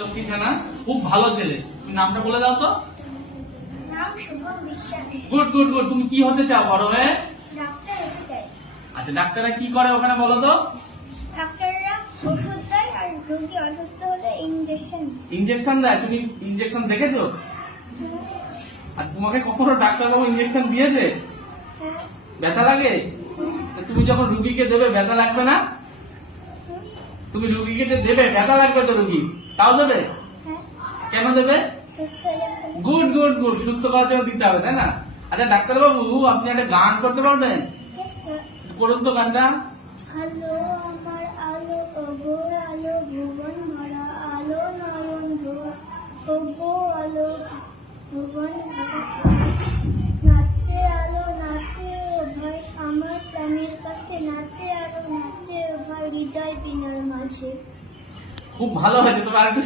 লক্ষ্মী ছানা খুব ভালো ছেলে। তুমি নামটা বলে দাও তো। নাম শুভম বিশ্বাস। Good good good. তুমি কি হতে চাও বড় হয়ে? ডাক্তার হতে চাই। আচ্ছা, ডাক্তাররা কি করে ওখানে বলো তো? ডাক্তাররা ওষুধ দেয় আর রোগী অসুস্থ হলে ইনজেকশন দেয়। তুমি ইনজেকশন দেখেছো? আর তোমাকে কখনো ডাক্তারবাবু ইনজেকশন দিয়েছে? হ্যাঁ। ব্যথা লাগে? তো তুমি যখন রুগীকে দেবে ব্যথা লাগবে না? তুমি রুগীকে যে দেবে ব্যথা লাগবে তো, রুগী তাও দেবে? হ্যাঁ। কেন দেবে? সুস্থ হয়ে যাবে। Good good good. সুস্থ করার জন্য দিতে হবে, তাই না? আচ্ছা ডাক্তারবাবু, আপনি একটা গান করতে পারবেন? Yes, sir. করুন তো গানটা। আলো আমার আলো ওগো আলো ভুবন ভরা আলো নয়ন ধোয়া ওগো আলো ভুবন ভরা নাচে আলো নাচে ও ভাই আমার প্রাণের কাছে নাচে আলো নাচে ও ভাই হৃদয় বিনার মাঝে। খুব ভালো হয়েছে। তবে আরেকটু